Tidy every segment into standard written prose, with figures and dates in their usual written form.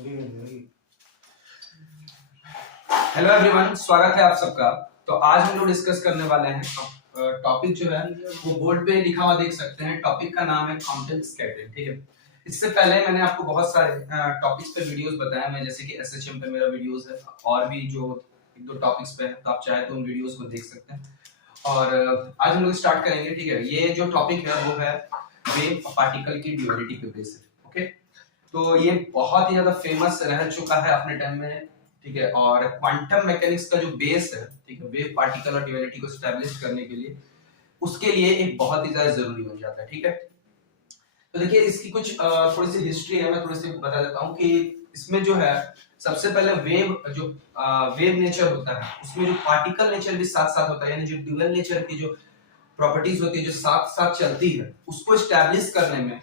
Hello everyone, स्वागत है आप सबका। तो आज हम लोग डिस्कस करने वाले हैं टॉपिक जो है वो बोर्ड पे लिखा हुआ देख सकते हैं। टॉपिक का नाम है काउंटर स्कैटरिंग। ठीक है, इससे पहले मैंने आपको बहुत सारे टॉपिक्स पे वीडियोस बताए हैं, जैसे कि एसएचएम पे मेरा वीडियोस है और भी जो एक दो टॉपिक्स पे है, तो आप चाहे तो उन वीडियोस को देख सकते हैं। और आज हम लोग स्टार्ट करेंगे। ठीक है, ये जो टॉपिक है वो है वेव पार्टिकल की ड्यूअलिटी पे बेस्ड। ओके, तो ये बहुत ही ज्यादा फेमस रह चुका है अपने टाइम में। ठीक है, और क्वांटम मैकेनिक्स का जो बेस है, ठीक है, वेव पार्टिकल और ड्यूअलिटी को एस्टैब्लिश करने के लिए उसके लिए एक बहुत ही ज्यादा जरूरी बन जाता है। ठीक है, तो देखिए इसकी कुछ थोड़ी सी हिस्ट्री है, मैं थोड़ी सी बता देता हूँ कि इसमें जो है सबसे पहले वेव नेचर होता है, उसमें जो पार्टिकल नेचर भी साथ साथ होता है, यानी जो ड्यूअल नेचर की जो प्रॉपर्टीज होती है जो साथ साथ चलती है, उसको एस्टैब्लिश करने में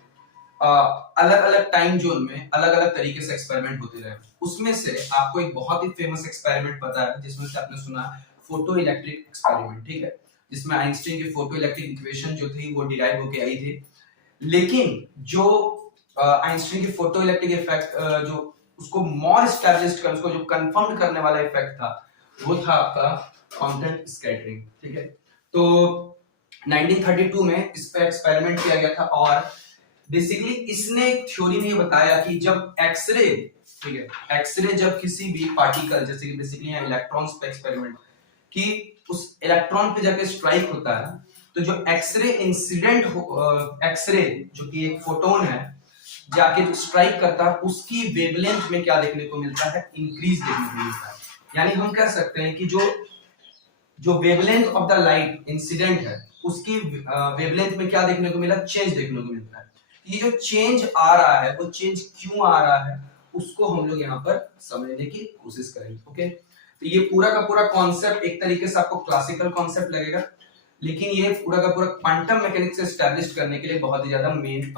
अलग अलग टाइम जोन में अलग अलग तरीके से एक्सपेरिमेंट होते रहे। उसमें से आपको एक बहुत ही फेमस एक्सपेरिमेंट पता है जिसमें से आपने सुना फोटो इलेक्ट्रिक एक्सपेरिमेंट। ठीक है, जिसमें आइंस्टीन की फोटो इलेक्ट्रिक इक्वेशन जो थी वो डिराइव होके आई थी। लेकिन जो आइंस्टीन की फोटो इलेक्ट्रिक इफेक्ट जो उसको मोर एस्टैब्लिश्ड कर, उसको जो कंफर्म करने वाला इफेक्ट था वो था आपका क्वांटम स्कैटरिंग। ठीक है, तो 1932 में इस पे एक्सपेरिमेंट किया गया था और बेसिकली इसने एक थ्योरी में ये बताया कि जब एक्सरे, ठीक है, एक्सरे जब किसी भी पार्टिकल, जैसे कि बेसिकली यहाँ इलेक्ट्रॉन्स पे एक्सपेरिमेंट, कि उस इलेक्ट्रॉन पे जाके स्ट्राइक होता है, तो जो एक्सरे इंसिडेंट एक्सरे जो कि एक फोटोन है जाके स्ट्राइक करता है, उसकी वेवलेंथ में क्या देखने को मिलता है, इंक्रीज देखने को मिलता है। यानी हम कह सकते हैं कि जो wavelength of the light incident है उसकी वेवलेंथ में क्या देखने को मिला, चेंज देखने को मिलता है। ये जो चेंज आ रहा है वो चेंज क्यों आ रहा है उसको हम लोग यहाँ पर समझने की कोशिश करेंगे। ओके, तो ये पूरा का पूरा कॉन्सेप्ट एक तरीके से आपको क्लासिकल कॉन्सेप्ट लगेगा, लेकिन ये पूरा का पूरा क्वांटम मैकेनिक्स से एस्टैब्लिश करने के लिए बहुत ही ज्यादा मेन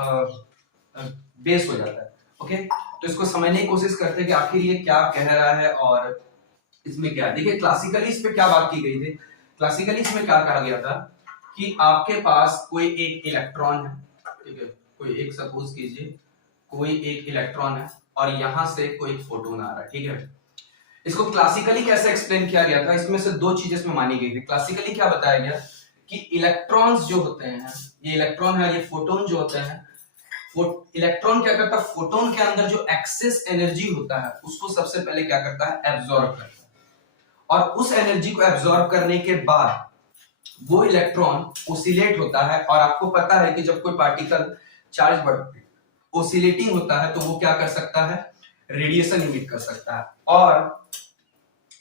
बेस हो जाता है। ओके, तो इसको समझने की कोशिश करते हैं कि आखिर ये क्या कह रहा है और इसमें क्या। देखिए क्लासिकली इस पे क्या बात की गई थी, क्लासिकली इसमें क्या कहा गया था कि आपके पास कोई एक इलेक्ट्रॉन है, ठीक है, कोई एक, सपोज कीजिए कोई एक इलेक्ट्रॉन है और यहां से कोई एक फोटोन आ रहा है। ठीक है, इसको क्लासिकली कैसे एक्सप्लेन किया गया था, इसमें से दो चीजें इसमें मानी गई थी। क्लासिकली क्या बताया गया कि इलेक्ट्रॉन्स जो होते हैं, ये इलेक्ट्रॉन है, ये फोटोन जो होते हैं, इलेक्ट्रॉन क्या करता है, फोटोन के अंदर जो एक्सेस एनर्जी होता है उसको सबसे पहले क्या करता है, एब्जॉर्ब करता है, और उस एनर्जी को एब्जॉर्ब करने के बाद वो इलेक्ट्रॉन ओसिलेट होता है। और आपको पता है कि जब कोई पार्टिकल चार्ज बढ़ती ओसिलेटिंग होता है तो वो क्या कर सकता है, रेडिएशन इमिट कर सकता है, और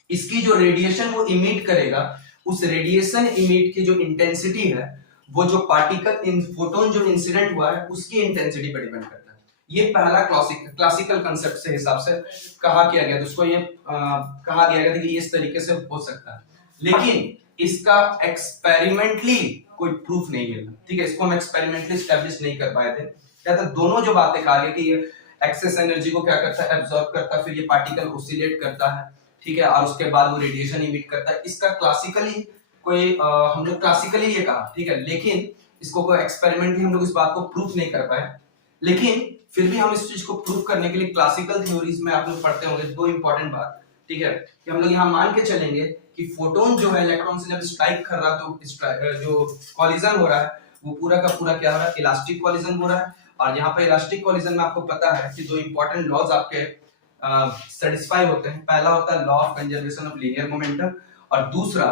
इसकी जो रेडिएशन वो इमिट करेगा, उस रेडिएशन इमिट की जो इंटेंसिटी है वो जो पार्टिकल फोटोन जो इंसिडेंट हुआ है उसकी इंटेंसिटी पर डिपेंड करता है। ये पहला क्लासिकल कंसेप्ट से हिसाब से कहा किया गया, तो उसको ये कहा गया गया कि इस तरीके से हो सकता है, लेकिन इसका एक्सपेरिमेंटली कोई प्रूफ नहीं मिला। ठीक है, इसको हम एक्सपेरिमेंटली एस्टैब्लिश नहीं कर पाए थे। क्या था, दोनों जो बातें कहा गया कि ये एक्सेस एनर्जी को क्या करता है, एब्जॉर्ब करता है, फिर ये पार्टिकल ओसिलेट करता है, ठीक है, और उसके बाद वो रेडिएशन इमिट करता है, इसका क्लासिकली कोई हम लोग क्लासिकली ये कहा, ठीक है, लेकिन इसको कोई एक्सपेरिमेंटली हम लोग इस बात को प्रूफ नहीं कर पाए। लेकिन फिर भी हम इस चीज को प्रूफ करने के लिए क्लासिकल थ्योरीज में आप लोग पढ़ते होंगे दो इंपॉर्टेंट बात, ठीक है, कि हम लोग यहाँ मान के चलेंगे कि फोटोन जो है इलेक्ट्रॉन से जब स्ट्राइक कर रहा है तो जो कॉलिजन हो रहा है वो पूरा का पूरा क्या हो रहा है, इलास्टिक कॉलिजन हो रहा है। और यहाँ पर इलास्टिक कॉलिजन में आपको पता है कि दो इंपॉर्टेंट लॉज आपके सेटिस्फाई होते हैं। पहला होता है law of conservation of linear momentum, और दूसरा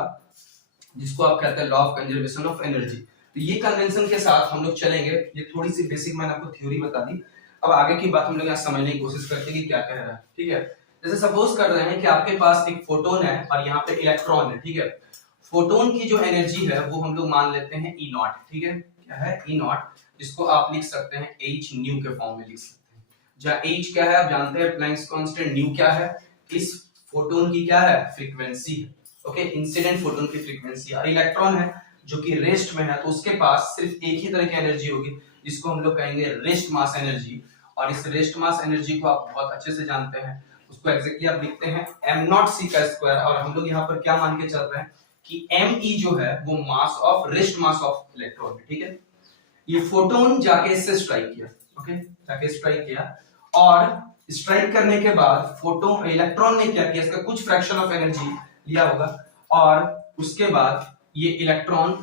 जिसको आप कहते हैं law of conservation of energy. तो ये कन्वेंशन के साथ हम लोग चलेंगे। ये थोड़ी सी बेसिक मैंने आपको थ्योरी बता दी, अब आगे की बात हम लोग यहाँ समझने की कोशिश करते हैं कि क्या कह रहा है। ठीक है, जैसे सपोज कर रहे हैं कि आपके पास एक फोटोन है और यहाँ पे इलेक्ट्रॉन है। ठीक है, फोटोन की जो एनर्जी है वो हम लोग मान लेते हैं ई नॉट। ठीक है, क्या है, ई नॉट, जिसको आप लिख सकते हैं एच न्यू के फॉर्म में लिख सकते हैं, जहाँ एच क्या है आप जानते हैं, प्लैंक्स कांस्टेंट, न्यू क्या है, इस फोटोन की क्या है, फ्रीक्वेंसी है। ओके, इंसिडेंट फोटोन की फ्रीक्वेंसी, और इलेक्ट्रॉन है जो कि रेस्ट में है तो उसके पास सिर्फ एक ही तरह की एनर्जी होगी जिसको हम लोग कहेंगे रेस्ट मास एनर्जी। और इस रेस्ट मास एनर्जी को आप बहुत अच्छे से जानते हैं, उसको एग्जैक्टली आप लिखते हैं m0c का स्क्वायर। और हम लोग यहाँ पर क्या मान के चल रहे हैं कि me जो है वो mass of rest mass of electron है। ठीक है, ये फोटोन जाके इससे स्ट्राइक किया, ओके, जाके स्ट्राइक किया और स्ट्राइक करने के बाद फोटोन इलेक्ट्रॉन ने क्या किया, इसका कुछ फ्रैक्शन ऑफ एनर्जी लिया होगा और उसके बाद ये इलेक्ट्रॉन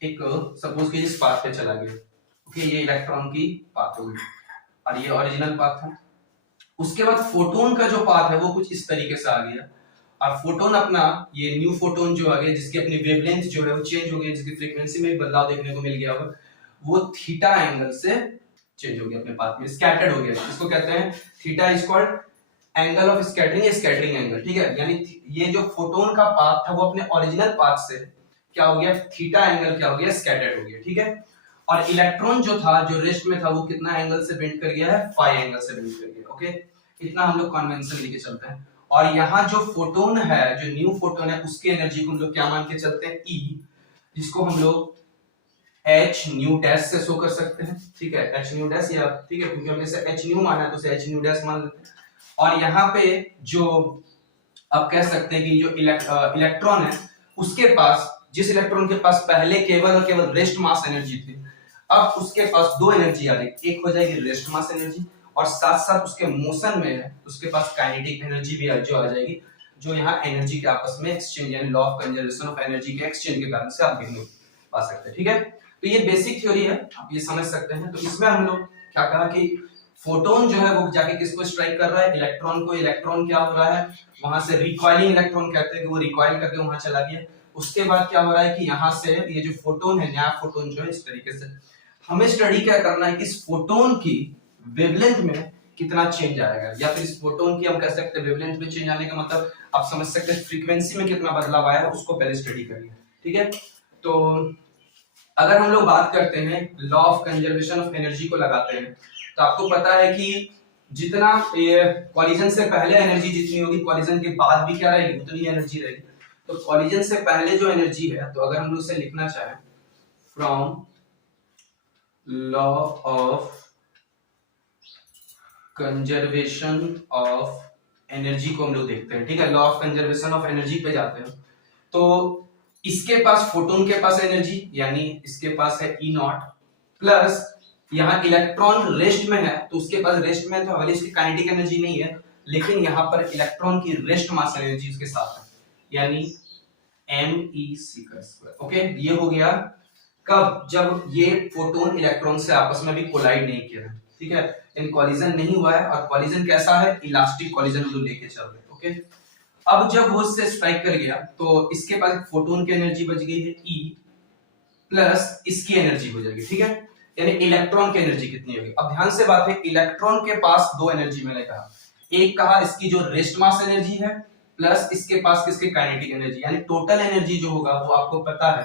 एक सपोज कि इस पाथ पे चला गया। ओके, ये इलेक्ट्रॉन की पाथ होगी और ये ओरिजिनल पाथ है। उसके बाद फोटोन का जो पाथ है वो कुछ इस तरीके से आ गया और फोटोन अपना ये न्यू फोटोन जो आ गया, जिसकी अपनी वेवलेंथ जो है वो चेंज हो गई, जिसकी फ्रीक्वेंसी में भी बदलाव देखने को मिल गया होगा, वो थीटा एंगल से चेंज हो गया, अपने पाथ में स्कैटर्ड हो गया। इसको कहते हैं theta is called angle of scattering या स्कैटरिंग एंगल। ठीक है, यानी ये जो फोटोन का पाथ था वो अपने ओरिजिनल पाथ से क्या हो गया, थीटा एंगल क्या हो गया, स्कैटर्ड हो गया। ठीक है, और इलेक्ट्रॉन जो था जो रेस्ट में था वो कितना एंगल से बेंड कर गया है, फाई एंगल से बेंड कर गया। ओके, इतना हम लोग कन्वेंशन लेके चलते हैं। और यहाँ जो फोटोन है, जो न्यू फोटोन है, उसकी एनर्जी को हम लोग क्या मान के चलते हैं, ई, जिसको हम लोग एच न्यू डैश से शो कर सकते हैं। ठीक है, एच न्यू डैश, या ठीक है क्योंकि हमने इसे एच न्यू माना है तो इसे एच न्यू डैश मान लेते हैं। और यहाँ पे जो आप कह सकते हैं कि जो इलेक्ट्रॉन है उसके पास, जिस इलेक्ट्रॉन के पास पहले केवल और केवल रेस्ट मास एनर्जी थी, अब उसके पास दो एनर्जी आ जाएगी, एक हो जाएगी रेस्ट मास एनर्जी और साथ साथ उसके मोशन में है उसके पास काइनेटिक एनर्जी भी जो आ जाएगी, जो यहाँ एनर्जी के आपस में एक्सचेंज यानी law of conservation of energy के एक्सचेंज के कारण से आप देखने पा सकते हैं। ठीक है, तो ये बेसिक थ्योरी है, आप ये समझ सकते हैं। तो इसमें हम लोग क्या कहा कि फोटोन जो है वो जाके किसको स्ट्राइक कर रहा है, इलेक्ट्रॉन को। इलेक्ट्रॉन क्या हो रहा है, वहां से रिकॉइलिंग इलेक्ट्रॉन कहते हैं कि वो रिकॉइल करके वहां चला गया। उसके बाद क्या हो रहा है कि यहाँ से ये जो फोटोन है, नया फोटोन जो है, इस तरीके से हमें स्टडी क्या करना है कि इस फोटोन की वेवलेंथ में कितना चेंज आएगा, या फिर इस फोटोन की हम कह सकते हैं वेवलेंथ में चेंज आने का मतलब आप समझ सकते हैं फ्रीक्वेंसी में कितना बदलाव आया है, उसको पहले स्टडी करिए। ठीक है, तो अगर हम लोग बात करते हैं law of conservation of energy को लगाते हैं तो आपको पता है कि जितना कॉलिजन से पहले एनर्जी जितनी होगी, कॉलिजन के बाद भी क्या रहेगी, उतनी एनर्जी रहेगी। तो कॉलिजन से पहले जो एनर्जी है, तो अगर हम लोग इसे लिखना चाहें from law of conservation of energy को हम लोग देखते हैं। ठीक है, law of conservation of energy पे जाते हैं तो इसके पास, फोटोन के पास एनर्जी यानी इसके पास है ई नॉट, प्लस यहाँ इलेक्ट्रॉन रेस्ट में है तो उसके पास रेस्ट में, तो भले इसकी काइनेटिक एनर्जी नहीं है लेकिन यहाँ पर इलेक्ट्रॉन की रेस्ट मास एनर्जी उसके साथ है, यानी MEc²। ओके, ये हो गया कब, जब ये फोटोन इलेक्ट्रॉन से आपस में भी कोलाइड नहीं किया है। ठीक है, इन कॉलिजन नहीं हुआ है, और कॉलिजन कैसा है, इलास्टिक कॉलिजन हम लोग लेके चल रहे हैं। ओके, अब जब वो इससे स्ट्राइक कर गया तो इसके पास फोटोन की एनर्जी बच गई है E प्लस इसकी एनर्जी हो जाएगी। ठीक है, यानी इलेक्ट्रॉन की एनर्जी कितनी होगी। अब ध्यान से बात है, इलेक्ट्रॉन के पास दो एनर्जी मैंने कहा, एक कहा इसकी जो रेस्ट मास एनर्जी है प्लस इसके पास किसके काइनेटिक एनर्जी, यानी टोटल एनर्जी जो होगा वो आपको पता है,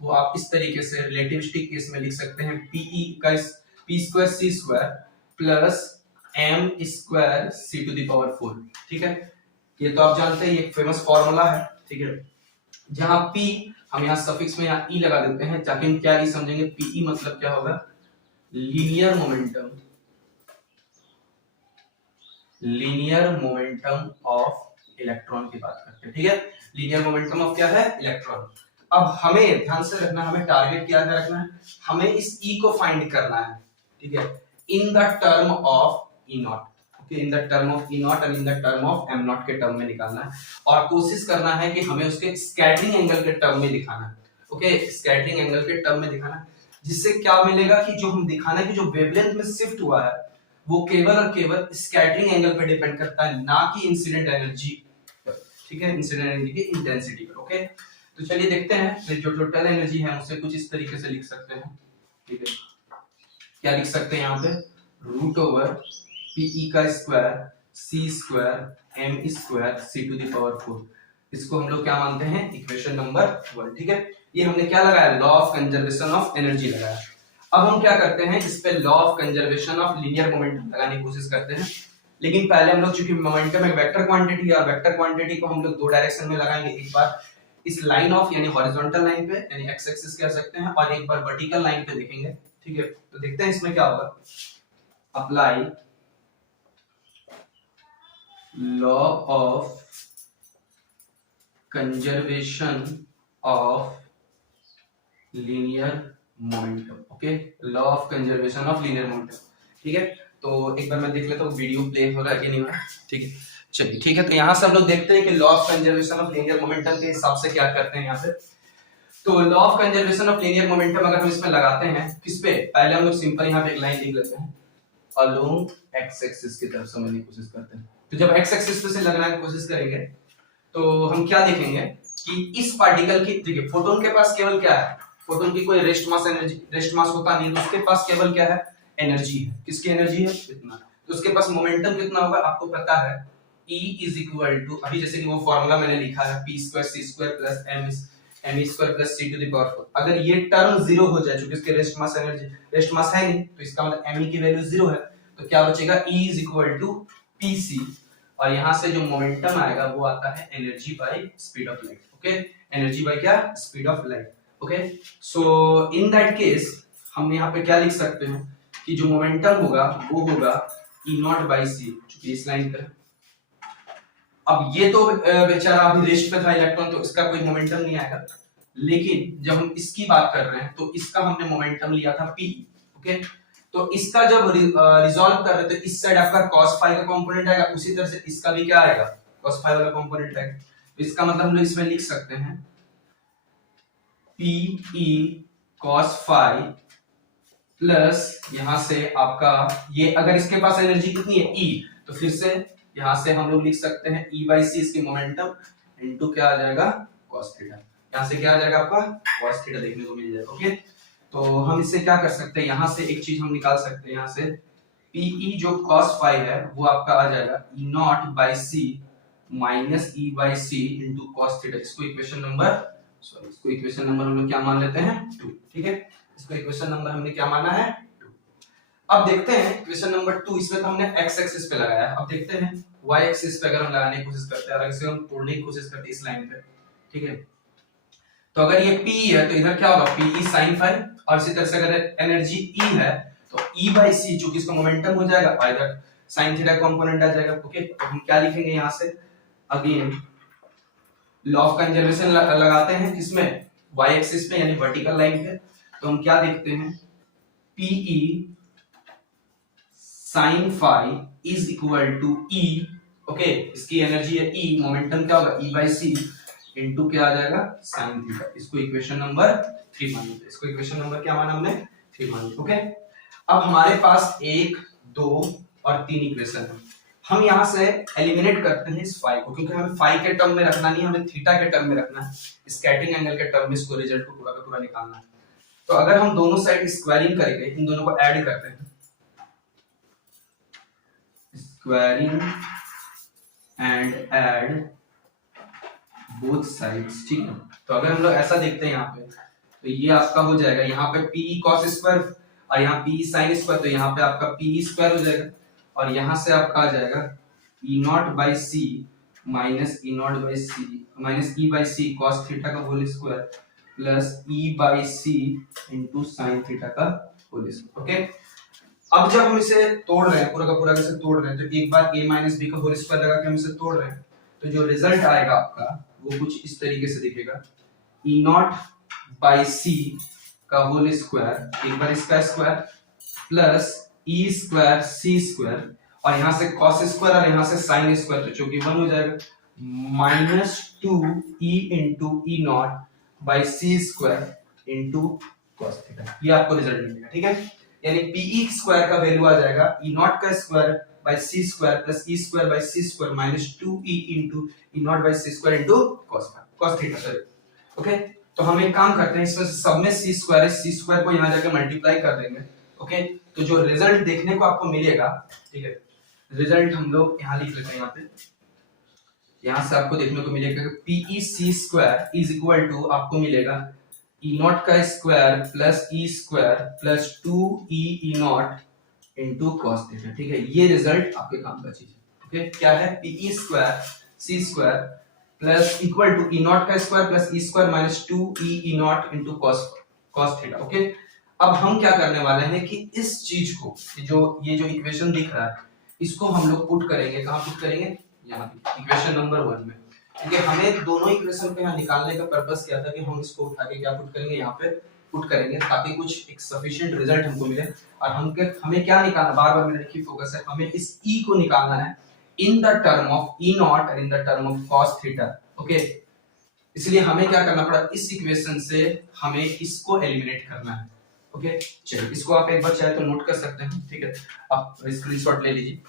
वो आप इस तरीके से रिलेटिविस्टिक केस में लिख सकते हैं PE का P²C² प्लस M²C⁴। ठीक है, ये तो आप जानते हैं, ये फेमस फॉर्मूला है। ठीक है, जहां P हम यहाँ सफिक्स में यहाँ E लगा देते हैं ताकि हम क्या ही समझेंगे, PE मतलब क्या होगा, linear momentum, linear momentum of electron की बात करते हैं। ठीक है, लीनियर मोमेंटम ऑफ क्या है, इलेक्ट्रॉन। अब हमें ध्यान से रखना, हमें टारगेट क्या रखना है, हमें इस E को फाइंड करना है। ठीक है, in the term of E not, in the term of E not and in the term of M not के टर्म में निकालना है, और कोशिश करना है कि हमें उसके स्कैटरिंग एंगल के टर्म में दिखाना है। ओके, स्कैटरिंग एंगल के टर्म में दिखाना है, जिससे क्या मिलेगा कि जो हम दिखाना है कि जो वेवलेंथ में शिफ्ट हुआ है वो केवल और केवल स्कैटरिंग एंगल पर डिपेंड करता है, ना कि इंसिडेंट एनर्जी। ठीक है, इंसिडेंट एनर्जी की इंटेंसिटी पर। ओके, तो चलिए देखते हैं, जो टोटल एनर्जी है उसे कुछ इस तरीके से लिख सकते हैं। ठीक है, क्या लिख सकते हैं यहाँ पे, √PE², C² M²C⁴ इसको हम लोग क्या मानते हैं, इक्वेशन नंबर 1। ठीक है, ये हमने क्या लगाया, law of conservation of energy लगाया। अब हम क्या करते हैं, इस पे law of conservation of linear momentum लगाने की कोशिश करते हैं, लेकिन पहले हम लोग चूंकि मोमेंटम एक वेक्टर क्वांटिटी है, और वेक्टर क्वांटिटी को हम लोग दो डायरेक्शन में लगाएंगे, एक बार इस लाइन ऑफ यानी हॉरिजॉन्टल लाइन पे यानी एक्स एक्सिस कह सकते हैं, और एक बार वर्टिकल लाइन पे देखेंगे। ठीक है, तो देखते हैं इसमें क्या होगा, apply law of conservation of linear momentum. Okay, law of conservation of linear momentum. ठीक है, तो एक बार मैं देख लेता हूँ वीडियो प्ले हो रहा है कि नहीं हो रहा है। ठीक है, चलिए ठीक है। तो यहाँ से हम लोग देखते हैं कि law of conservation of linear momentum के हिसाब से क्या करते हैं यहाँ पे। तो law of conservation of linear momentum अगर हम इसमें लगाते हैं किस पे, पहले हम लोग सिंपल यहाँ पे एक लाइन लिख लेते हैं अलोंग एक्स एक्सिस की तरफ समझने की कोशिश करते हैं। तो जब एक्स एक्सिस पे से लगाने की कोशिश करेंगे तो हम क्या देखेंगे कि इस पार्टिकल की, देखिए फोटोन के पास केवल क्या है, फोटोन की कोई रेस्ट मास एनर्जी, रेस्ट मास होता नहीं, तो उसके पास केवल क्या है, एनर्जी है। किसकी एनर्जी है, इतना। तो उसके पास मोमेंटम कितना होगा आपको पता है, E इज इक्वल टू, अभी जैसे कि वो फॉर्मूला मैंने लिखा है p square c square plus m square plus c to the power 4। अगर ये टर्म जीरो हो जाए, क्योंकि इसके rest mass energy, rest mass है नहीं, तो इसका मतलब m की वैल्यू जीरो है, तो क्या बचेगा, E is equal to pc, और यहां से जो मोमेंटम आएगा वो आता है energy by speed of light. Okay, energy by क्या, speed of light. Okay, so in that case हम यहाँ पे क्या लिख सकते हैं कि जो मोमेंटम होगा वो होगा E नॉट बाई सी, चूंकि इस लाइन पे। अब ये तो बेचारा अभी रेस्ट पे था इलेक्ट्रॉन, तो इसका कोई मोमेंटम नहीं आएगा, लेकिन जब हम इसकी बात कर रहे हैं तो इसका हमने मोमेंटम लिया था p। ओके, तो इसका जब रिजॉल्व कर रहे हैं तो इस साइड आपका cos फाई का कंपोनेंट आएगा, उसी तरह से इसका भी क्या आएगा, cos फाई वाला कंपोनेंट आएगा। तो इसका मतलब हम लोग इसमें लिख सकते हैं pe cos फाई प्लस यहां से आपका ये, अगर इसके पास एनर्जी कितनी है E, तो फिर से यहां से हम लोग लिख सकते हैं E बाई सी इसकी मोमेंटम इनटू क्या आ जाएगा, cos थीटा। यहां से क्या आ जाएगा आपका cos थीटा देखने को मिल जाएगा। ओके, तो हम इससे क्या कर सकते हैं, यहां से एक चीज हम निकाल सकते हैं, यहां से PE जो cos फाई है वो आपका आ जाएगा E naught by C minus E by C into cos theta. इसको इक्वेशन नंबर हम लोग क्या मान लेते हैं, 2। ठीक है, इसको इक्वेशन नंबर हमने क्या माना है, 2। अब देखते हैं इक्वेशन नंबर 2, इसमें तो हमने x एक्सिस पे लगाया है, अब देखते हैं y एक्सिस पे अगर हम लगाने की कोशिश करते हैं, अगर इसे हम तोड़ने की कोशिश करते हैं इस लाइन पे। ठीक है, तो अगर ये P है तो इधर क्या होगा, PE sin फाई, और इसी तरह से अगर एनर्जी E है तो E बाई सी, चूंकि इसका मोमेंटम हो जाएगा, और इधर sin थीटा कंपोनेंट आ जाएगा। ओके, तो हम क्या लिखेंगे यहां से, अगेन लॉ ऑफ कंजर्वेशन लगाते हैं किसमें, y एक्सिस पे यानी वर्टिकल लाइन पे। तो हम क्या देखते हैं, PE sin phi is equal to E। Okay, इसकी एनर्जी है E, मोमेंटम क्या होगा E बाई सी इनटू क्या आ जाएगा sin थीटा। इसको इक्वेशन नंबर 3 मान लीजिए, इसको इक्वेशन नंबर क्या माना हमने, 3 मान लिया। ओके, अब हमारे पास 1, 2 और 3 इक्वेशन है। हम यहां से एलिमिनेट करते हैं इस फाई को, क्योंकि हमें फाई के टर्म में रखना नहीं, हमें थीटा के टर्म में रखना है, स्कैटरिंग एंगल के टर्म में इसको रिजल्ट को पूरा का पूरा निकालना है। तो अगर हम दोनों साइड स्क्वायरिंग करेंगे, इन दोनों को ऐड करते हैं, squaring and add both sides. ठीक है, तो अगर हम लोग ऐसा देखते हैं यहाँ पे, तो ये आपका हो जाएगा यहाँ पे PE cos स्क्वायर और यहाँ PE sin स्क्वायर, तो यहाँ पे आपका PE स्क्वायर हो जाएगा, और यहाँ से आपका आ जाएगा E naught by C minus E naught by C minus E by C cos theta का whole square plus E by C into sine theta का होल स्क्वायर। ओके, अब जब हम इसे तोड़ रहे हैं, पूरा का पूरा इसे तोड़ रहे हैं, तो एक बार a माइनस बी का होल स्क्वायर लगा के हम इसे तोड़ रहे हैं, तो जो रिजल्ट आएगा आपका वो कुछ इस तरीके से दिखेगा, E नॉट बाई सी का होल स्क्वायर, एक बार इसका square plus E square C square, और यहां से cos स्क्वायर और यहां से sin स्क्वायर, तो चूंकि 1 हो जाएगा, minus 2E into E naught by c square into cos theta. ये आपको रिजल्ट मिलेगा। ठीक है, यानी PE स्क्वायर का वैल्यू आ जाएगा E नॉट का square by C square plus E square by C square minus 2E into E naught by C square into cos theta. Sorry, okay, तो हम एक काम करते हैं, इसमें सब में C स्क्वायर है, C स्क्वायर को यहां जाके मल्टीप्लाई कर देंगे। ओके, तो जो रिजल्ट देखने को आपको मिलेगा, ठीक है, रिजल्ट हम लोग यहां लिख लेते हैं, यहां पे, यहां से आपको देखने को मिलेगा कि PE C square is equal to आपको मिलेगा E नॉट का square plus E square plus 2E E naught into cos theta. ठीक है, ये रिजल्ट आपके काम का चीज है। ओके, क्या है, PE square C square plus equal to E naught का square plus E square minus 2E E naught into cos theta. Okay, अब हम क्या करने वाले हैं कि इस चीज को, जो ये जो इक्वेशन दिख रहा है, इसको हम लोग पुट करेंगे, कहां पुट करेंगे, यहाँ पे इक्वेशन नंबर 1 में। ठीक है, हमें दोनों इक्वेशन को यहाँ निकालने का पर्पस क्या था कि हम इसको उठा के क्या पुट करेंगे, यहाँ पे पुट करेंगे ताकि कुछ एक सफिशिएंट रिजल्ट हमको मिले। और हमें क्या निकालना, बार बार मेरा देखिए फोकस है, हमें इस ई को निकालना है in the term of E naught और in the term of cos theta. Okay, इसलिए हमें क्या करना पड़ा, इस इक्वेशन से हमें इसको एलिमिनेट करना है। ओके, चलिए इसको आप एक बार चाहे तो नोट कर सकते हैं, ठीक है, आप स्क्रीनशॉट ले लीजिए।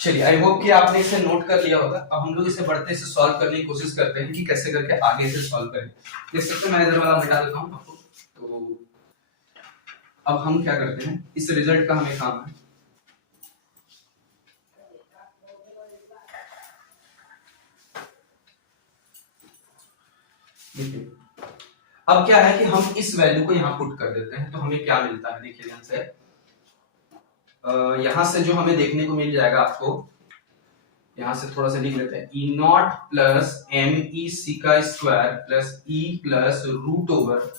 चलिए आई होप कि आपने इसे नोट कर लिया होगा। अब हम लोग इसे बढ़ते से सॉल्व करने की कोशिश करते हैं कि कैसे करके आगे से सॉल्व करें। देख सकते हैं मैं इधर वाला मिटा देता हूं आपको। तो अब हम क्या करते हैं, इस रिजल्ट का हमें काम है, देखिए अब क्या है कि हम इस वैल्यू को यहाँ पुट कर देते हैं तो हमें क्या मिलता है, देखिए ध्यान से। यहां से जो हमें देखने को मिल जाएगा आपको, यहां से थोड़ा सा लिख लेते हैं, E naught plus M E सी का square plus E plus root over,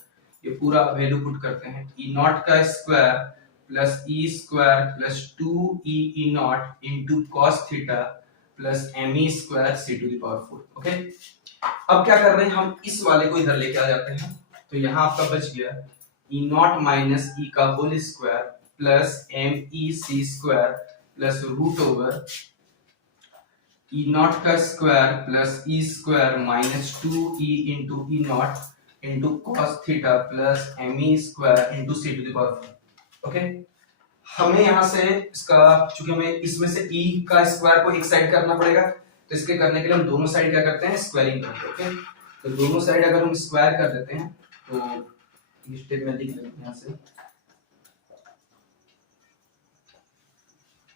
ये पूरा वैल्यू पुट करते हैं, ई नॉट का square plus E square plus 2 E naught into cos theta plus M E square c to the power 4। Okay, अब क्या कर रहे हैं, हम इस वाले को इधर लेके आ जाते हैं, तो यहां आपका बच गया ई नॉट माइनस ई का whole square plus M E सी square plus root over E naught का square plus E square minus 2 E into E naught into cos theta plus M E square into C to the power 4। Okay, हमें यहां से इसका, चूंकि हमें इसमें से ई का स्क्वायर को एक साइड करना पड़ेगा, तो इसके करने के लिए हम दोनों साइड क्या करते हैं, स्क्वायरिंग करते हैं। ओके, तो दोनों साइड अगर हम स्क्वायर कर देते हैं तो स्टेप में लिख लेते हैं,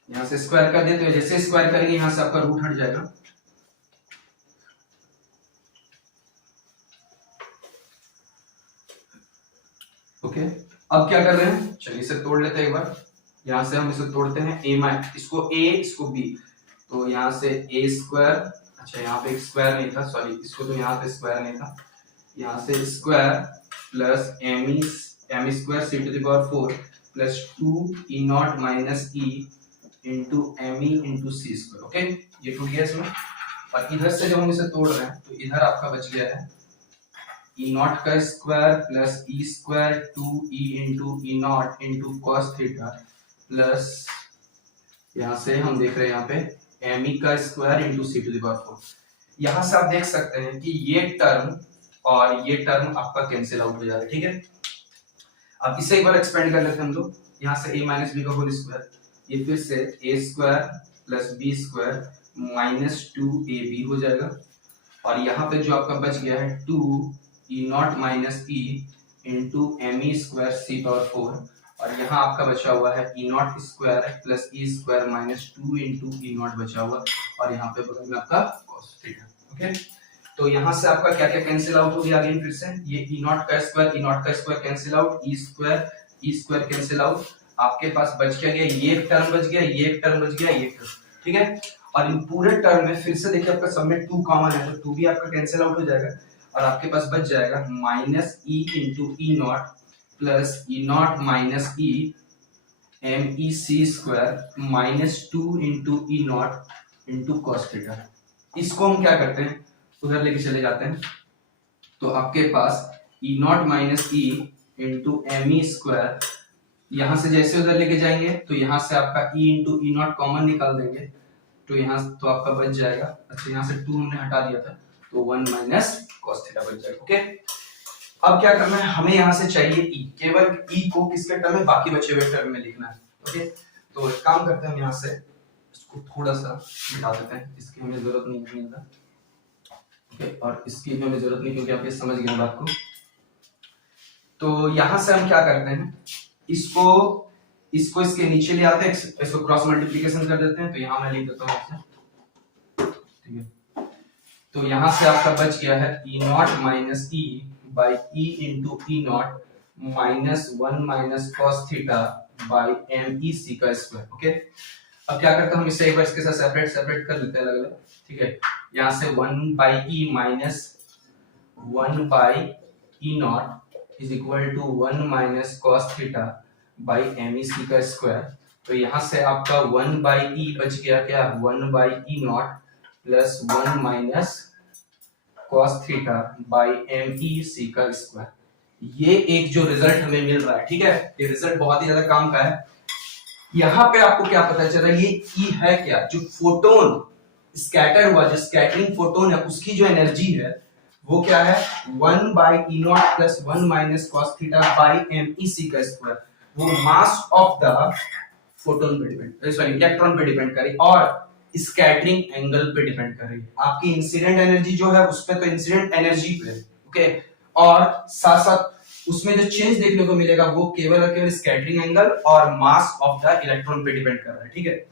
यहाँ से स्क्वायर कर देते हैं, जैसे स्क्वायर करेंगे यहाँ से आपका रूट हट जाएगा। ओके, अब क्या कर रहे हैं, चलिए इसे तोड़ लेते हैं एक बार। यहाँ से हम इसे तोड़ते हैं, ए माइनस इसको ए इसको बी, तो यहाँ से ए स्क्वायर, अच्छा यहाँ पे स्क्वायर नहीं था, सॉरी इसको तो यहाँ पे स्क्वायर नहीं था, यहाँ से square plus m square c to the power 4 plus 2 E naught minus E into M E into c square. Okay, ये टूट गया इसमें। और इधर से जब हम इसे तोड़ रहे हैं तो इधर आपका बच गया है ई नॉट का square plus E square 2 E into E naught into cos theta plus यहाँ से हम देख रहे हैं यहाँ पे एम ई का square into C to the power 4। यहाँ से आप देख सकते हैं कि ये टर्म और ये टर्म आपका कैंसिल आउट हो जा रहा है, ठीक है। अब इसे एक बार एक्सपेंड कर लेते हैं हम लोग, यहाँ से a माइनस बी का होल स्क्वायर, ये फिर से a square plus b square minus 2ab हो जाएगा, और यहाँ पे जो आपका बच गया है 2 E naught minus E into M E square C power 4, और यहाँ आपका बचा हुआ है E naught square plus E square minus 2 into E naught बचा हुआ, और यहाँ पे बगल में आपका cos थीटा। ओके, तो यहाँ से आपका क्या क्या कैंसिल आउट हो गया, अगेन फिर से ये ई नॉट का square cancel out, E square cancel out, आपके पास बच क्या गया, ये एक टर्म बच गया, ये एक टर्म बच गया, ये टर्म, ठीक है। और इन पूरे टर्म में फिर से देखिए आपका सब में 2 कॉमन है, तो 2 भी आपका कैंसिल आउट हो जाएगा, और आपके पास बच जाएगा minus E into E naught plus E naught minus E m E सी square minus 2 into E naught into cos theta. इसको हम क्या करते हैं, उधर लेके चले जाते हैं, तो आपके पास E naught minus E into M E square, यहां से जैसे उधर लेके जाएंगे तो यहां से आपका e into E not common निकाल देंगे, तो यहाँ तो आपका बच जाएगा, अच्छा यहाँ से 2 हमने हटा दिया था तो 1 माइनस कॉस थीटा बच जाएगा। ओके, अब क्या करना है, हमें यहाँ से चाहिए e, केवल e को किसके टर्म में, बाकी बचे हुए टर्म में लिखना है। ओके, तो एक काम करते हैं, हम यहाँ से इसको थोड़ा सा मिटा देते हैं, इसकी हमें जरूरत नहीं है। ओके, और इसकी भी हमें जरूरत नहीं क्योंकि आप ये समझ गए बात को। तो यहाँ से हम क्या करते हैं, इसको इसके नीचे ले आते हैं, इसको क्रॉस मल्टीप्लिकेशन कर देते हैं, तो यहाँ मैं लिख देता हूँ, ठीक है। तो यहाँ से आपका बच गया है E naught minus E by E into E naught minus 1 minus cos theta by M E सी का स्क्वायर। ओके, अब क्या करते हैं, हम इसे एक बार इसके साथ सेपरेट कर लेते हैं अलग अलग, ठीक है। यहाँ से 1 by E minus 1 by E naught is equal to 1 minus cos theta by M E सी का स्क्वायर, तो यहाँ से आपका 1 बाई ई बच गया क्या, 1 by E naught plus 1 minus cos theta by M E सी का स्क्वायर। ये एक जो रिजल्ट हमें मिल रहा है, ठीक है, ये रिजल्ट बहुत ही ज्यादा काम का है। यहाँ पे आपको क्या पता चल रहा है, ये ई है क्या, जो फोटोन स्कैटर हुआ, जो स्कैटरिंग फोटोन है उसकी जो एनर्जी है वो क्या है, 1 by E naught plus 1 minus cos theta by M E सी का स्क्वायर। वो मास ऑफ द फोटोन पे डिपेंड, सॉरी इलेक्ट्रॉन पे डिपेंड करे और स्कैटरिंग एंगल पे डिपेंड करे। आपकी इंसिडेंट एनर्जी जो है उस पे तो इंसिडेंट एनर्जी पे, ओके, और साथ साथ उसमें जो चेंज देखने को मिलेगा वो केवल और केवल स्कैटरिंग एंगल और मास ऑफ द इलेक्ट्रॉन पे डिपेंड कर रहा है, ठीक है।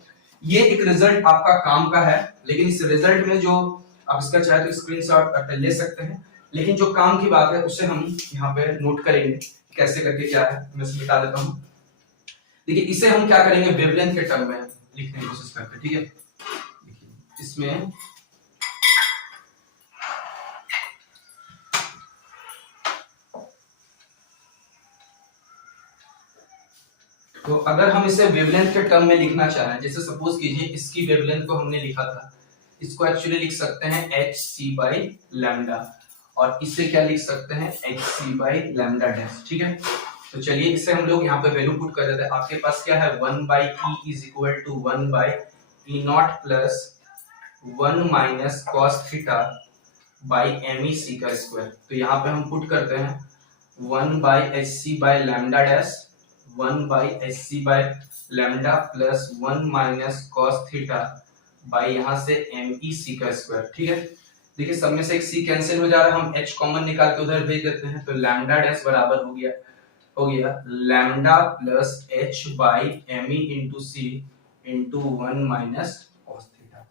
ये एक रिजल्ट आपका काम का है, लेकिन इस रिजल्ट में जो आप इसका चाहे तो स्क्रीनशॉट करके ले सकते हैं, लेकिन जो काम की बात है उसे हम यहाँ पे नोट करेंगे कैसे करके क्या है, मैं इसे बता देता हूँ। देखिए इसे हम क्या करेंगे, वेवलेंथ के टर्म में लिखने की कोशिश करते हैं, ठीक है। देखिए इसमें तो अगर हम इसे वेवलेंथ के टर्म में लिखना चाहें, जैसे सपोज कीजिए इसकी वेवलेंथ को हमने लिखा था, इसको एक्चुअली लिख सकते हैं एच सी बाई लैम्डा, और इसे क्या लिख सकते हैं, h c by lambda dash, ठीक है। तो चलिए इसे हम लोग यहाँ पे वैल्यू पुट कर देते हैं। आपके पास क्या है, 1 by E is equal to 1 by E naught plus 1 minus cos theta by M E सी का स्क्वायर। तो यहाँ पे हम पुट करते हैं 1 by h c by lambda dash, 1 by h c by lambda plus 1 minus cos theta by यहाँ से M E सी का स्क्वायर, ठीक है। देखिए सब में से एक सी कैंसिल हो जा रहा है, हम एच कॉमन निकाल के उधर भेज देते हैं, तो लैम्डा डैश बराबर हो गया lambda plus h by M E into c into 1 minus cos theta.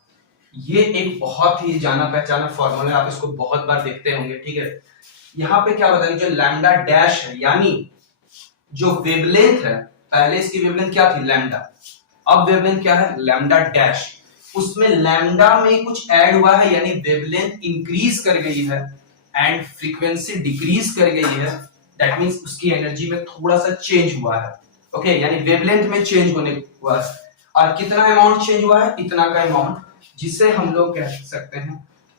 ये एक बहुत ही जाना पहचाना फॉर्मूला है, आप इसको बहुत बार देखते होंगे, ठीक है। यहाँ पे क्या बताएंगे, जो लैम्डा डैश है यानी जो वेवलेंथ है, पहले इसकी वेवलेंथ क्या थी, लैम्डा, अब वेवलेंथ क्या है, लैम्डा डैश, उसमें लैम्डा में कुछ ऐड हुआ है यानी वेवलेंथ इंक्रीज कर गई है एंड फ्रीक्वेंसी डिक्रीज कर गई है, दैट मींस उसकी एनर्जी में थोड़ा सा चेंज हुआ है, ओके, यानी वेवलेंथ में चेंज होने हुआ है। और कितना अमाउंट चेंज हुआ है, इतना का अमाउंट, जिसे हम लोग कह सकते हैं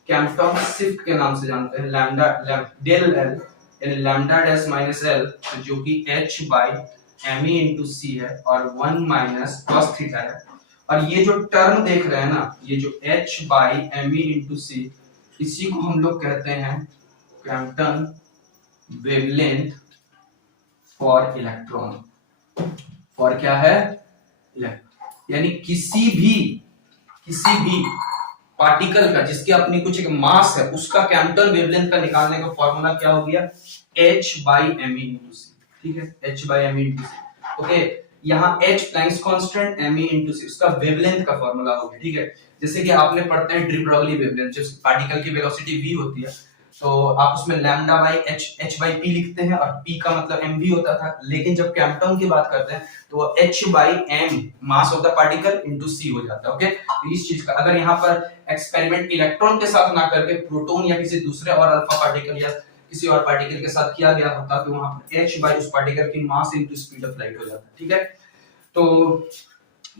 कैम्पटन शिफ्ट के नाम से जानते हैं, लैम्डा डेल एल यानी लैम्डा डैश माइनस एल, जो कि h by M E into C है और 1 माइनस कॉस थीटा है। और ये जो टर्म देख रहे हैं ना, ये जो h by M E into C, इसी को हम लोग कहते हैं Compton wavelength for electron. For क्या है, यानी किसी भी पार्टिकल का जिसकी अपनी कुछ एक मास है उसका कैम्पटन वेवलेंथ का निकालने का फॉर्मूला क्या हो गया, h by M E into C, ठीक है, h by M E into C, okay. यहाँ h Planck's constant, M E into C उसका वेवलेंथ का फॉर्मूला हो गया, ठीक है। जैसे कि आपने पढ़ते हैं डी ब्रॉगली वेवलेंथ, जब पार्टिकल की वेलोसिटी v होती है तो आप उसमें lambda by h by p लिखते हैं और p का मतलब mv होता था, लेकिन जब कैम्पटन की बात करते हैं तो h by m mass of the particle into c हो जाता है, ओके। तो इस चीज का अगर यहाँ पर एक्सपेरिमेंट इलेक्ट्रॉन के साथ ना करके प्रोटॉन या किसी दूसरे और अल्फा पार्टिकल या किसी और पार्टिकल के साथ किया गया होता तो वहां पर h बाई उस पार्टिकल की mass into speed of light हो जाता, ठीक है। तो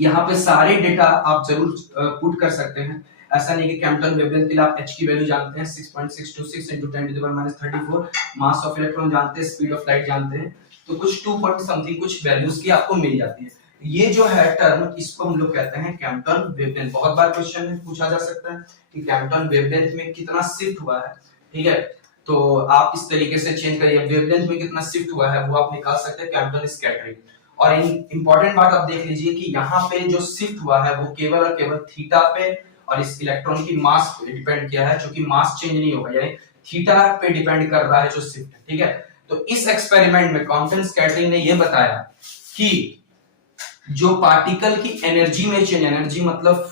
यहाँ पे सारे डेटा आप जरूर पुट कर सकते हैं, ऐसा नहीं कि कैम्पटन वेवलेंथ के लिए आप h की वैल्यू जानते हैं 6.626 into 10 to the power -34, mass of electron जानते हैं, स्पीड ऑफ लाइट जानते हैं, तो कुछ 2 पॉइंट समथिंग कुछ वैल्यूज की आपको मिल जाती है। ये जो है टर्म, इसको हम लोग कहते हैं कैम्पटन वेवलेंथ। बहुत बार क्वेश्चन में पूछा जा सकता है कि कैम्पटन वेवलेंथ में कितना शिफ्ट हुआ है, ठीक है। तो आप इस तरीके से चेंज करिए, वेवलेंथ में कितना शिफ्ट हुआ है वो आप निकाल सकते हैं कैम्पटन स्कैटरिंग। और इंपॉर्टेंट बात आप देख लीजिए कि यहाँ पे जो शिफ्ट हुआ है वो केवल और केवल थीटा पे और इस इलेक्ट्रॉन की मास पे डिपेंड किया है, क्योंकि मास चेंज नहीं होगा, यानी थीटा पे डिपेंड कर रहा है जो शिफ्ट, ठीक है। तो इस एक्सपेरिमेंट में क्वांटम स्कैटरिंग ने ये बताया कि जो पार्टिकल की एनर्जी में चेंज, एनर्जी मतलब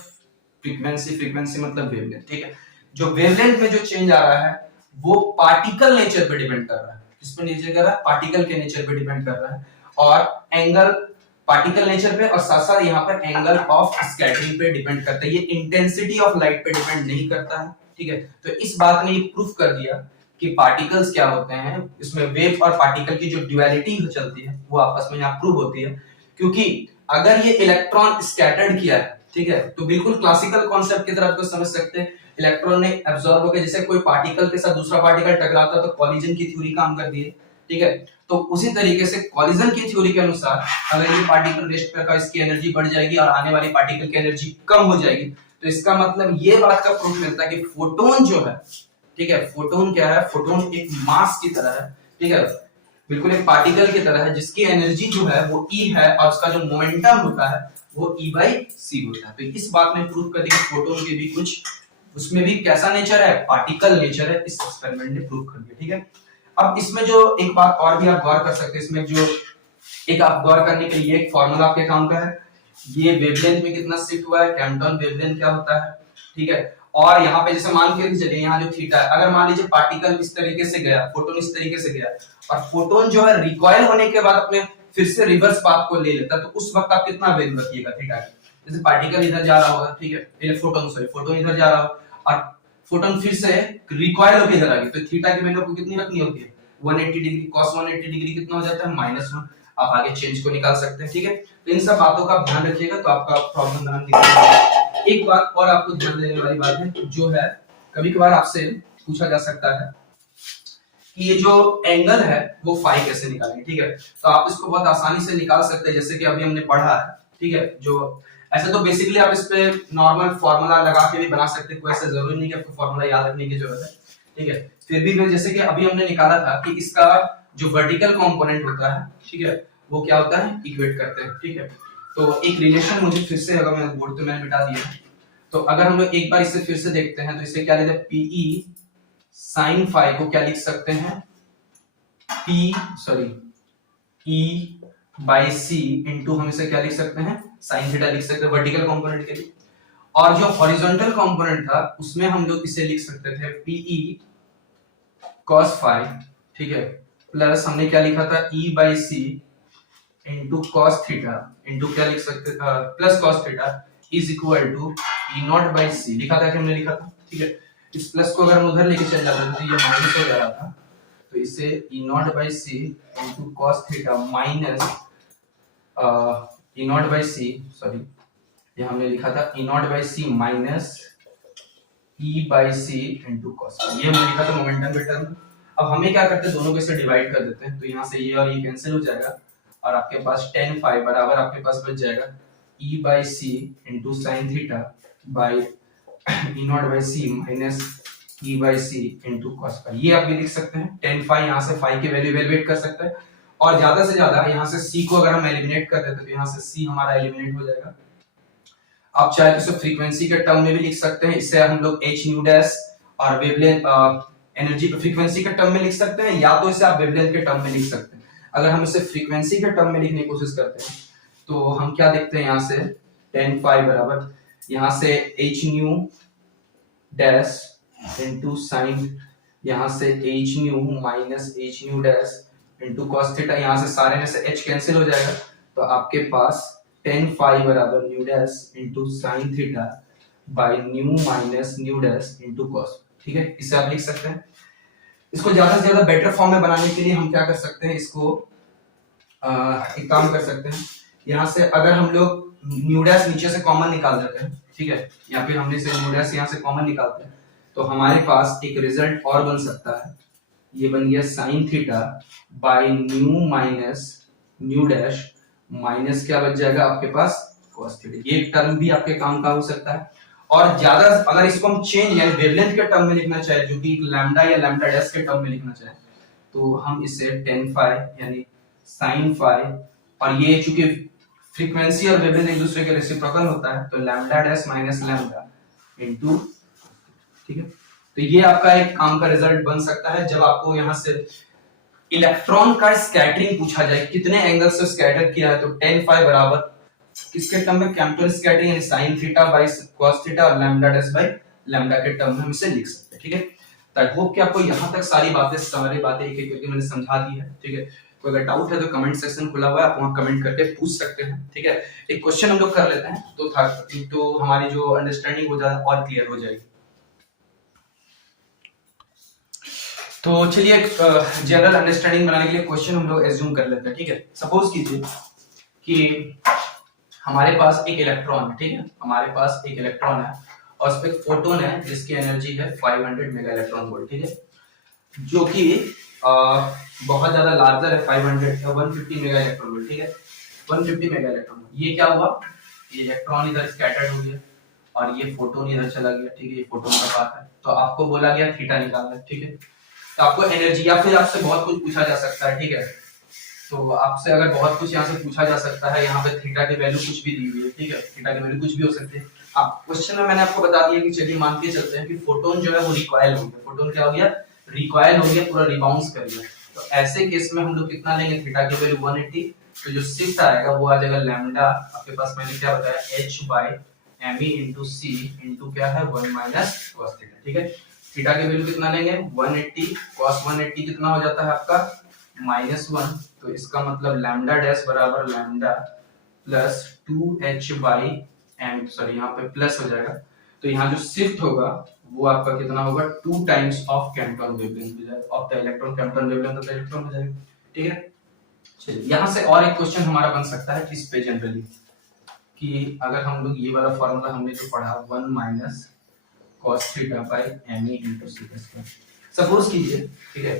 फ्रीक्वेंसी मतलब वेवलेंथ, ठीक है, जो वेवलेंथ में जो चेंज आ रहा है वो पार्टिकल नेचर पे डिपेंड कर रहा है। किस पे नेचर कर रहा है, पार्टिकल के नेचर पे डिपेंड कर रहा है, और एंगल पार्टिकल नेचर पे और साथ साथ यहाँ पर एंगल ऑफ स्कैटरिंग पे डिपेंड करता है, ये इंटेंसिटी ऑफ लाइट पे डिपेंड नहीं करता है, ठीक है। तो इस बात ने ये प्रूफ कर दिया कि पार्टिकल्स क्या होते हैं, इसमें वेव और पार्टिकल की जो ड्युअलिटी चलती है वो आपस में यहाँ प्रूव होती है। क्योंकि अगर ये इलेक्ट्रॉन स्कैटर्ड किया है, ठीक है, तो बिल्कुल क्लासिकल कॉन्सेप्ट की तरह आपको समझ सकते हैं इलेक्ट्रॉन ने एब्जॉर्ब होकर, जैसे कोई पार्टिकल के साथ दूसरा पार्टिकल टकराता है तो कॉलिजन की थ्योरी काम करती है, ठीक है। तो उसी तरीके से कॉलिजन की थ्योरी के अनुसार अगर ये पार्टिकल रेस्ट पर रखा, इसकी एनर्जी बढ़ जाएगी और आने वाली पार्टिकल की एनर्जी कम हो जाएगी। तो इसका मतलब ये बात का प्रूफ मिलता है कि फोटोन जो है, ठीक है, फोटोन क्या है, फोटोन एक मास की तरह है, ठीक है, बिल्कुल एक पार्टिकल की तरह है जिसकी एनर्जी जो है वो E है और उसका जो मोमेंटम होता है वो E/c होता है। तो इस बात ने प्रूव कर दिया फोटोन के भी कुछ, उसमें भी कैसा नेचर है, पार्टिकल नेचर है, इस एक्सपेरिमेंट ने प्रूव कर दिया, ठीक है। अब इसमें जो एक बात और भी आप गौर कर सकते हैं, इसमें जो एक आप गौर करने के लिए एक फॉर्मूला आपके काम का है, ये वेवलेंथ में कितना शिफ्ट हुआ है, कैम्पटन वेवलेंथ क्या होता है, ठीक है। और यहाँ पे जैसे मान के चलिए यहाँ जो थीटा है, अगर मान लीजिए पार्टिकल इस तरीके से गया, फोटोन इस तरीके से गया और फोटोन जो है रिकॉइल होने के बाद अपने फिर से रिवर्स पाथ को ले लेता है, तो उस वक्त आप कितना वैल्यू रखिएगा थीटा की। जैसे पार्टिकल इधर जा रहा होगा, ठीक है, फोटोन इधर जा रहा हो और फोटोन फिर से रिकॉइल होकर इधर आ गया, तो थीटा की वैल्यू आपको कितनी रखनी होती है, 180 डिग्री। cos 180 डिग्री कितना हो जाता है, -1। आप आगे चेंज को निकाल सकते हैं, ठीक है। तो इन सब बातों का आप ध्यान रखिएगा तो आपका प्रॉब्लम बनाना दिखेगा। एक बात और आपको ध्यान देने वाली बात है, जो है कभी कभार आपसे पूछा जा सकता है कि ये जो एंगल है वो फाई कैसे निकालेंगे, ठीक है। तो आप इसको बहुत आसानी से निकाल सकते हैं, जैसे कि अभी हमने पढ़ा है, ठीक है। जो ऐसे तो बेसिकली आप इस पे नॉर्मल फार्मूला लगा के भी बना सकते हैं, कोई ऐसा जरूरी नहीं कि आपको फार्मूला याद रखने की जरूरत है, ठीक है। फिर भी मैं जैसे कि अभी हमने निकाला था कि इसका जो वर्टिकल कंपोनेंट होता है, ठीक है, वो क्या होता है, इक्वेट करते हैं, ठीक है। तो एक रिलेशन मुझे फिर से, अगर मैं बोर्ड पे मैंने मिटा दिया, तो अगर हम लोग एक बार इसे फिर से देखते हैं तो इसे क्या लेते हैं, PE sin फाई को क्या लिख सकते हैं, E/c इंटू हम इसे क्या लिख सकते हैं, sin थीटा लिख सकते हैं वर्टिकल कंपोनेंट के लिए। और जो हॉरिजॉन्टल कंपोनेंट था उसमें हम लोग इसे लिख सकते थे PE cos फाई, ठीक है, प्लस हमने क्या लिखा था, E/c into cos theta into क्या लिख सकते थे, plus cos theta is equal to E0/c लिखा था कि हमने लिखा था, ठीक है। इस प्लस को अगर हम उधर लेके चल जाते तो ये माइनस हो जा रहा था, तो इसे E0/c into cos theta minus E0/c, sorry ये हमने लिखा था E0/c minus E/c into cos, ये हमने लिखा था मोमेंटम के टर्म। अब हमें क्या करते हैं, दोनों को इसे डिवाइड कर देते हैं, तो यहाँ से ये और ये कैंसिल हो जाएगा और आपके पास tan फाई बराबर आपके पास बच जाएगा E/c into sine theta by E0/c minus E/c into cos phi. ये आप भी लिख सकते हैं, tan फाई, यहाँ से फाई की वैल्यू इवैल्यूएट कर सकते हैं और ज्यादा से ज्यादा यहाँ से c को अगर हम एलिमिनेट कर देते तो यहाँ से c हमारा एलिमिनेट हो जाएगा। आप चाहे तो इसे फ्रीक्वेंसी के टर्म में भी लिख सकते हैं, इससे हम लोग h न्यू डैश और वेवलेंथ एनर्जी फ्रीक्वेंसी के टर्म में लिख सकते हैं, या तो इसे आप वेवलेंथ के टर्म में लिख सकते हैं। अगर हम इसे फ्रीक्वेंसी के टर्म में लिखने की कोशिश करते हैं तो हम क्या देखते हैं, यहाँ से tan फाई बराबर यहाँ से h new dash into sin, यहाँ से h new minus h new dash into cos theta, यहाँ से सारे में से h कैंसिल हो जाएगा, तो आपके पास tan फाई बराबर new dash into sin theta by new minus new dash into cos, ठीक है। इसे आप लिख सकते हैं। इसको ज्यादा से ज्यादा बेटर फॉर्म में बनाने के लिए हम क्या कर सकते हैं, इसको एक काम कर सकते हैं, यहाँ से अगर हम लोग न्यू डैश नीचे से कॉमन निकाल देते हैं, ठीक है, या फिर हमने से न्यू डैश यहाँ से कॉमन निकालते हैं, तो हमारे पास एक रिजल्ट और बन सकता है, ये बन गया sin theta by new minus new dash minus क्या बच जाएगा आपके पास cos थीटा। ये टर्म भी आपके काम का हो सकता है। और ज्यादा अगर इसको हम चेंज यानी वेवलेंथ के टर्म में लिखना चाहे, जो कि लैम्डा या लैम्डा डैश के टर्म में लिखना चाहे, तो हम इसे tan फाई यानी sin फाई, और ये चूंकि फ्रीक्वेंसी और वेवलेंथ एक दूसरे के रेसिप्रोकल होता है, तो lambda dash minus lambda into, ठीक है। तो ये आपका एक काम का रिजल्ट बन सकता है जब आपको यहाँ से इलेक्ट्रॉन का स्कैटरिंग पूछा जाए, कितने एंगल से स्कैटर किया है, तो tan फाई बराबर किसके टर्म में, कैम्पटन स्कैटरिंग यानी sin theta by cos theta और लैम्डा डैश बाय लैम्डा के टर्म में हम इसे लिख सकते हैं, ठीक है। तो आई होप कि आपको यहाँ तक सारी बातें एक एक करके मैंने समझा दी है, ठीक है। कोई अगर डाउट है तो कमेंट सेक्शन खुला हुआ है, आप वहां कमेंट करके पूछ सकते हैं, ठीक है। एक क्वेश्चन हम लोग कर लेते हैं तो हमारी जो अंडरस्टैंडिंग हो जाए और क्लियर हो जाएगी। तो चलिए एक जनरल अंडरस्टैंडिंग बनाने के लिए क्वेश्चन हम लोग एज्यूम कर लेते हैं, ठीक है। सपोज कीजिए कि हमारे पास एक इलेक्ट्रॉन है, ठीक है, हमारे पास एक इलेक्ट्रॉन है और उस पे एक फोटोन है जिसकी एनर्जी है 500 मेगा इलेक्ट्रॉन वोल्ट, ठीक है, जो कि बहुत ज्यादा लार्जर है 500 150 मेगा इलेक्ट्रॉन वोल्ट, ठीक है, 150 मेगा इलेक्ट्रॉन वोल्ट। ये क्या हुआ, ये इलेक्ट्रॉन इधर स्कैटर्ड हो गया और ये फोटोन इधर चला गया, ठीक है, ये फोटोन का पाथ है। तो आपको बोला गया थीटा निकालना है, ठीक है। तो आपको एनर्जी या फिर आपसे बहुत कुछ पूछा जा सकता है, ठीक है, तो आपसे अगर बहुत कुछ यहाँ से पूछा जा सकता है, यहाँ पे थीटा की वैल्यू कुछ भी दी हुई है, ठीक है, थीटा की वैल्यू कुछ भी हो सकती है। हाँ, क्वेश्चन में मैंने आपको बता दिया कि चलिए मान के चलते हैं कि फोटोन जो है वो रिकॉइल हो गया, फोटोन क्या हो गया, रिकॉइल हो गया, पूरा रिबाउंस कर गया। तो ऐसे केस में हम लोग कितना लेंगे, थीटा की वैल्यू 180, तो जो शिफ्ट आएगा वो आ जाएगा लैम्डा, आपके पास मैंने क्या बताया h by me into c into क्या है 1 माइनस cos थीटा, ठीक है। थीटा की वैल्यू कितना लेंगे 180, cos 180 कितना हो जाता है आपका -1, तो इसका मतलब लैम्डा डैश बराबर lambda plus 2h by m, sorry यहाँ पे प्लस हो जाएगा, तो यहाँ जो शिफ्ट होगा वो आपका कितना होगा 2 टाइम्स ऑफ कैंटन वेवलेंथ हो जाएगा, of the electron Canton wavelength of the electron हो जाएगा, ठीक है। चलिए यहाँ से और एक क्वेश्चन हमारा बन सकता है इस पे जनरली, कि अगर हम लोग ये वाला फार्मूला हमने जो पढ़ा 1 minus cos theta by me into sec square, suppose कीजिए, ठीक है,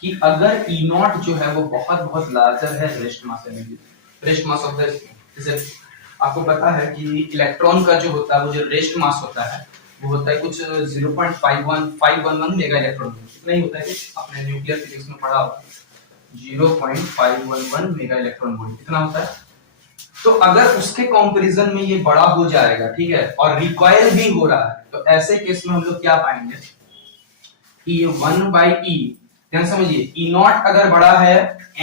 कि अगर E नॉट जो है वो बहुत बहुत लार्जर है rest mass energy, rest mass of the, जैसे आपको पता है कि इलेक्ट्रॉन का जो होता है वो जो रेस्ट मास होता है वो होता है कुछ 0.511 मेगा इलेक्ट्रॉन वोल्ट, इतना ही होता है, कि आपने न्यूक्लियर फिजिक्स में पढ़ा होगा 0.511 मेगा इलेक्ट्रॉन वोल्ट इतना होता है। तो अगर उसके कंपैरिजन में ये बड़ा हो जाएगा, ठीक है, और रिकॉइल भी हो रहा है, तो ऐसे केस में हम लोग क्या पाएंगे कि ये 1 बाई ई, ध्यान समझिए, ई नॉट अगर बड़ा है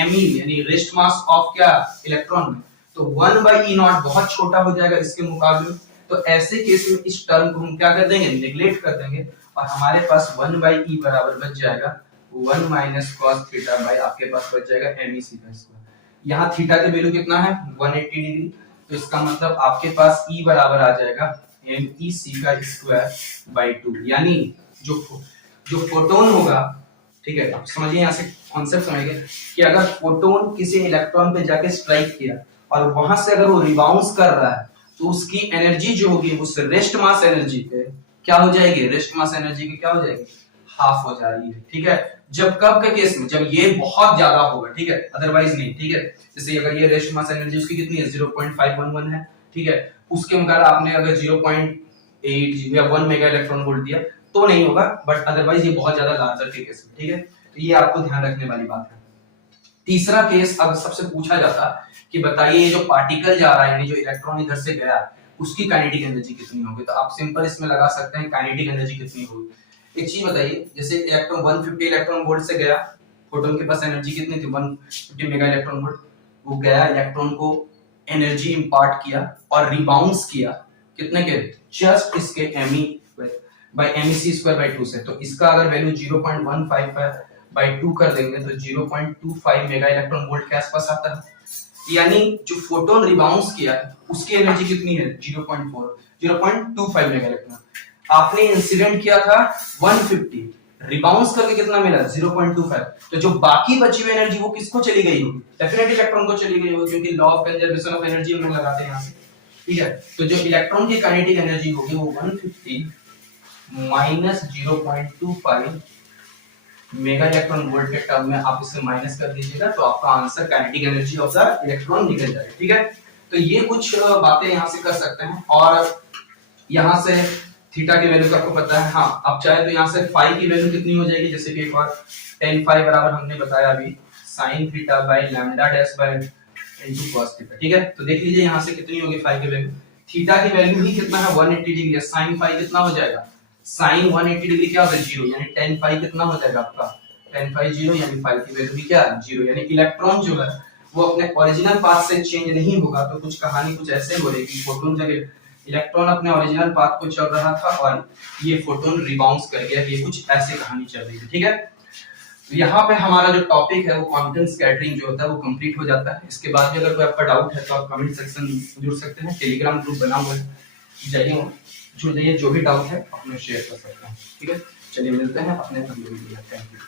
me यानी रेस्ट मास ऑफ क्या इलेक्ट्रॉन में, तो 1 बाई ई नॉट बहुत छोटा हो जाएगा इसके मुकाबले में। तो ऐसे केस में इस टर्म को हम क्या कर देंगे, नेग्लेक्ट कर देंगे, और हमारे पास 1 बाई ई बराबर बच जाएगा 1 माइनस cos थीटा बाई आपके पास बच जाएगा me सीधा स्क्वायर। यहाँ थीटा की वैल्यू कितना है 180 डिग्री, तो इसका मतलब आपके पास E बराबर आ जाएगा me c का स्क्वायर बाई 2, यानी जो फोटोन होगा, ठीक है, आप समझिए यहाँ से कॉन्सेप्ट समझिए कि अगर फोटोन किसी इलेक्ट्रॉन पे जाके स्ट्राइक किया और वहां से अगर वो रिबाउंस कर रहा है, तो उसकी एनर्जी जो होगी उस रेस्ट मास एनर्जी पे क्या हो जाएगी, रेस्ट मास एनर्जी की क्या हो जाएगी, हाफ हो जा रही है, ठीक है। जब कब के केस में, जब ये बहुत ज्यादा होगा, ठीक है, अदरवाइज नहीं, ठीक है। जैसे अगर ये रेस्ट मास एनर्जी उसकी कितनी है 0.511 है, ठीक है, उसके मुकाबले आपने अगर 0.8 या 1 मेगा इलेक्ट्रॉन वोल्ट दिया तो नहीं होगा, बट अदरवाइज ये बहुत ज्यादा लार्जर के केस में, ठीक है, तो ये आपको ध्यान रखने वाली बात है। तीसरा केस अगर सबसे पूछा जाता कि बताइए ये जो पार्टिकल जा रहा है यानी जो इलेक्ट्रॉन इधर से गया उसकी काइनेटिक एनर्जी कितनी होगी, तो आप सिंपल इसमें लगा सकते हैं काइनेटिक एनर्जी कितनी होगी। एक चीज बताइए, जैसे इलेक्ट्रॉन 150 इलेक्ट्रॉन वोल्ट से गया, फोटोन के पास एनर्जी कितनी थी 150 मेगा इलेक्ट्रॉन वोल्ट, वो गया इलेक्ट्रॉन को एनर्जी इंपार्ट किया और रिबाउंस किया कितने के, जस्ट इसके me by MEC square by 2 से, तो इसका अगर वैल्यू 0.155 बाय 2 कर देंगे तो 0.25 मेगा इलेक्ट्रॉन वोल्ट के आसपास आता है, यानी जो फोटोन रिबाउंस किया उसकी एनर्जी कितनी है 0.25 मेगा इलेक्ट्रॉन। आपने इंसिडेंट किया था 150, रिबाउंस करके कितना मिला 0.25, तो जो बाकी बची हुई एनर्जी वो किसको चली गई होगी, डेफिनेटली इलेक्ट्रॉन को चली गई होगी, क्योंकि law of conservation of energy हम लोग लगाते हैं यहाँ से, ठीक है। तो जो इलेक्ट्रॉन की काइनेटिक एनर्जी होगी वो 150 माइनस 0.25 मेगा इलेक्ट्रॉन वोल्ट के टर्म में आप इसे माइनस कर दीजिएगा, तो आपका answer kinetic energy of the electron निकल जाएगा, ठीक है। तो ये कुछ बातें यहाँ से कर सकते हैं, और यहाँ से थीटा की वैल्यू तो आपको पता है, हाँ आप चाहे तो यहाँ से फाई की वैल्यू कितनी हो जाएगी, जैसे कि एक बार tan फाई बराबर हमने बताया अभी sin theta by lambda dash by into cos theta, ठीक है। तो देख लीजिए यहाँ से कितनी होगी फाई की वैल्यू, थीटा की वैल्यू ही कितना है 180 डिग्री है, sin फाई कितना हो जाएगा, sin 180 डिग्री क्या होगा 0, यानी tan फाई कितना हो जाएगा आपका tan फाई 0, यानी फाई की वैल्यू भी क्या 0, यानी इलेक्ट्रॉन जो है वो अपने ओरिजिनल पाथ से चेंज नहीं होगा। तो कुछ कहानी कुछ ऐसे हो रही कि फोटोन जगह इलेक्ट्रॉन अपने ओरिजिनल पाथ को चल रहा था और ये फोटोन रिबाउंस कर गया, ये कुछ ऐसे कहानी चल रही थी, ठीक है। तो यहाँ पे हमारा जो टॉपिक है वो क्वांटम स्कैटरिंग जो होता है वो कंप्लीट हो जाता है। इसके बाद भी अगर कोई आपका डाउट है तो आप कमेंट सेक्शन में जुड़ सकते हैं, टेलीग्राम ग्रुप बना हुआ है, जाइए जुड़ जाइए, जो भी डाउट है अपने शेयर कर सकते हैं, ठीक है। चलिए मिलते हैं अपने अगले वीडियो में, थैंक यू।